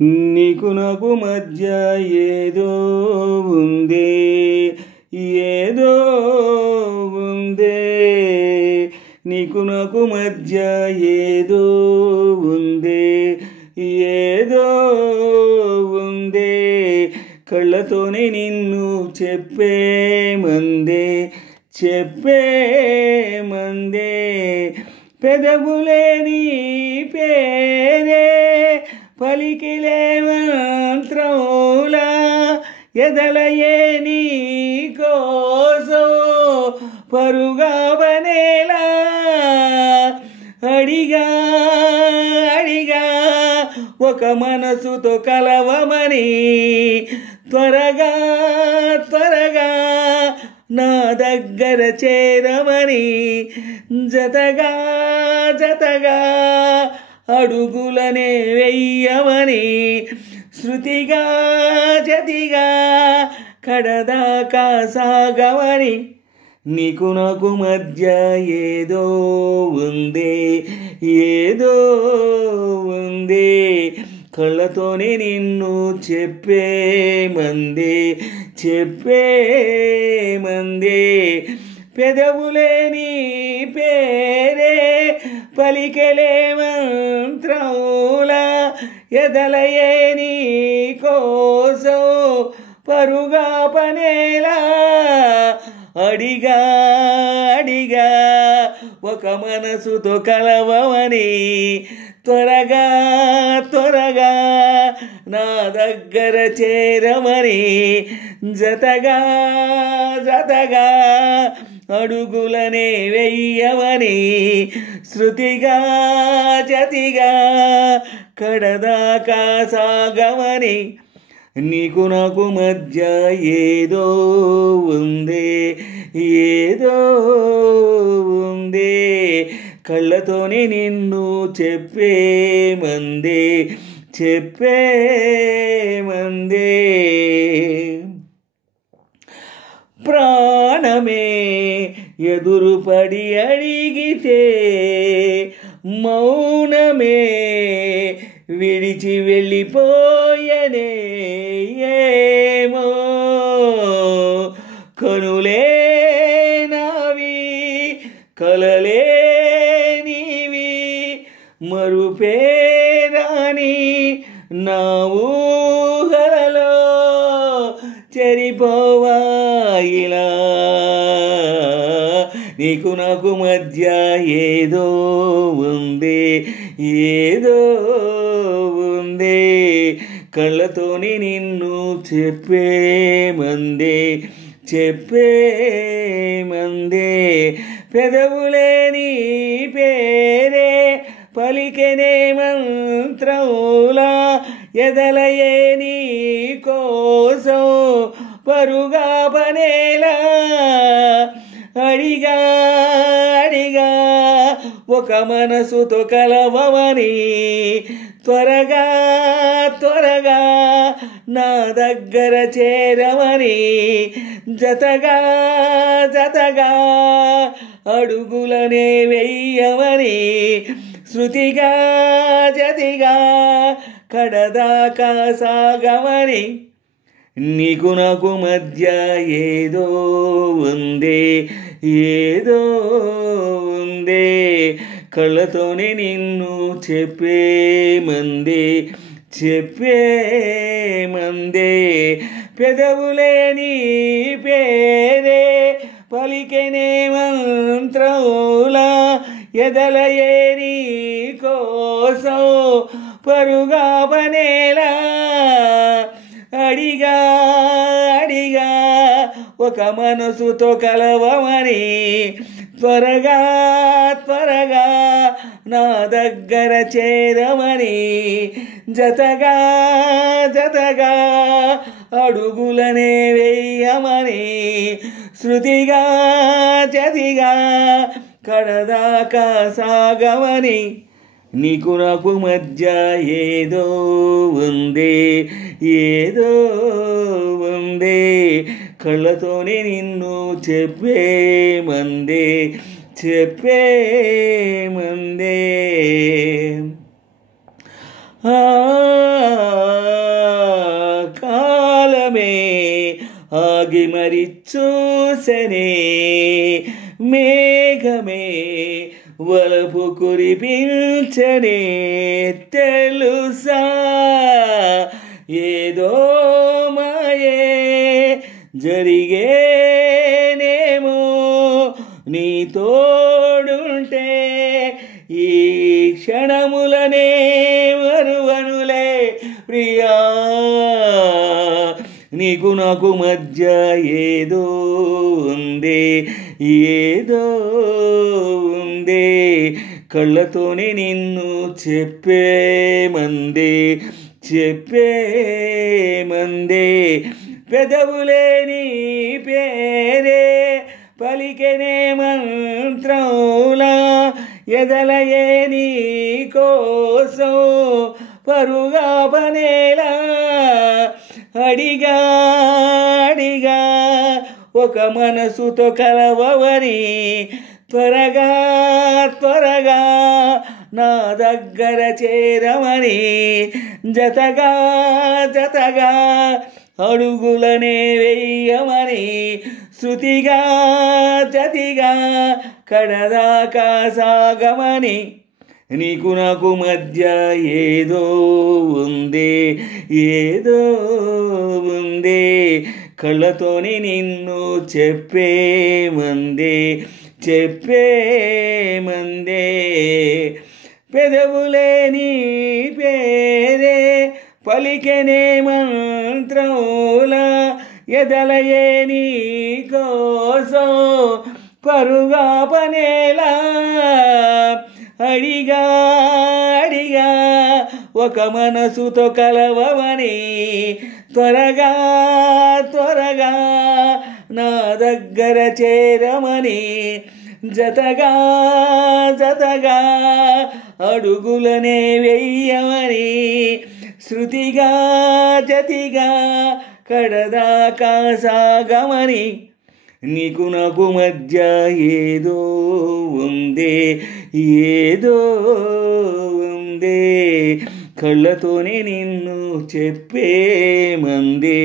నీకు నాకు మధ్య ఏదో ఉందే, ఏదో ఉందే. నీకు నాకు మధ్య ఏదో ఉందే, ఏదో ఉందే. కళ్ళతోనే నిన్ను చెప్పేమందే, చెప్పేమందే. పెదవులే నీ పేరే పలికిలే మంత్రములా, ఎదలయే నీ కోసం పరుగవనేలా. అడిగా అడిగా ఒక మనసుతో కలవమని, త్వరగా త్వరగా నా దగ్గర చేరమని, జతగా జతగా అడుగులనే వెయ్యమని, శృతిగా జతిగా కడదాకా సాగమని. నీకు నాకు మధ్య ఏదో ఉందే, ఏదో ఉందే. కళ్ళతోనే నిన్ను చెప్పేమందే, చెప్పేమందే. పెదవులే నీ పేరే పలికెలే మంత్రములా, ఎదలయే నీ కోసం పరుగా పనేలా. అడిగా అడిగా ఒక మనసుతో కలవమని, త్వరగా త్వరగా నా దగ్గర చేరమని, జతగా జతగా అడుగులనే వెయ్యమని, శృతిగా జతిగా కడదాకా సాగమని. నీకు నాకు మధ్య ఏదో ఉందే, ఏదో ఉందే. కళ్ళతోనే నిన్ను చెప్పేమందే, చెప్పేమందే. ప్రాణమే ఎదురుపడి అడిగితే మౌనమే విడిచి వెళ్ళిపోయనే. ఏమో కనులే నావి, కలలే నీవి, మరుపేరాని నా ఊహలలో చెరిపోవా ఇలా. నీకు నాకు మధ్య ఏదో ఉందే, ఏదో ఉందే. కళ్ళతోని నిన్ను చెప్పేమందే, చెప్పేమందే. పెదవులే నీ పేరే పలికెనే మంత్రములా, ఎదలయే నీ కోసం పరుగా పనేలా. అడిగా అడిగా ఒక మనసుతో కలవమని, త్వరగా త్వరగా నా దగ్గర చేరమని, జతగా జతగా అడుగులనే వెయ్యమని, శృతిగా జతిగా కడదాకా సాగమని. నీకు నాకు మధ్య ఏదో ఉందే, ఏదో ఉందే. కళ్ళతోనే నిన్ను చెప్పేమందే, చెప్పేమందే. పెదవులే నీ పేరే పలికెనే మంత్రములా, ఎదలయే నీ కోసం పరుగా పనేలా. అడిగా అడిగా ఒక మనసుతో కలవమని, త్వరగా త్వరగా నా దగ్గర చేరమని, జతగా జతగా అడుగులనే వెయ్యమని, శృతిగా జతిగా కడదాకా సాగమని. నీకు నాకు మధ్య ఏదో ఉందే, ఏదో ఉందే. కళ్ళతోనే నిన్ను చెప్పేమందే, చెప్పేమందే. ఆగి మరి చూసనే మేఘమే వలపు కురిపించనే తెలుసా ఏదో మాయే జరిగేనేమో నీ తోడుంటే ఈ క్షణములనే మరువనులే ప్రియా నీకు నాకు మధ్య ఏదో ఉంది ఏదో ఉంది కళ్ళతోనే నిన్ను చెప్పే మందే పెదవులే నీ పేరే పలికెనే మంత్రంలా ఎదలయే నీ కోసం పరుగా పనేలా అడిగా ఒక మనసుతో కలవని త్వరగా నా దగ్గర చేరమని జతగా అడుగులనే వెయ్యమని శృతిగా జతిగా కడదాకా సాగమని నీకు నాకు మధ్య ఏదో ఉంది కళ్ళతోని నిన్ను చెప్పే మందే పెదవులే నీ పేరే పలికెనే మంత్రంలా ఎదలయే నీ కోసం పరుగా పనేలా అడిగా ఒక మనసుతో కలవని త్వరగా నా దగ్గర చేరమని జతగా అడుగులనే వెయ్యమని శృతిగా జతిగా కడదాకా సాగమని నీకు నాకు మధ్య ఏదో ఉంది కళ్ళతోనే నిన్ను చెప్పే మందే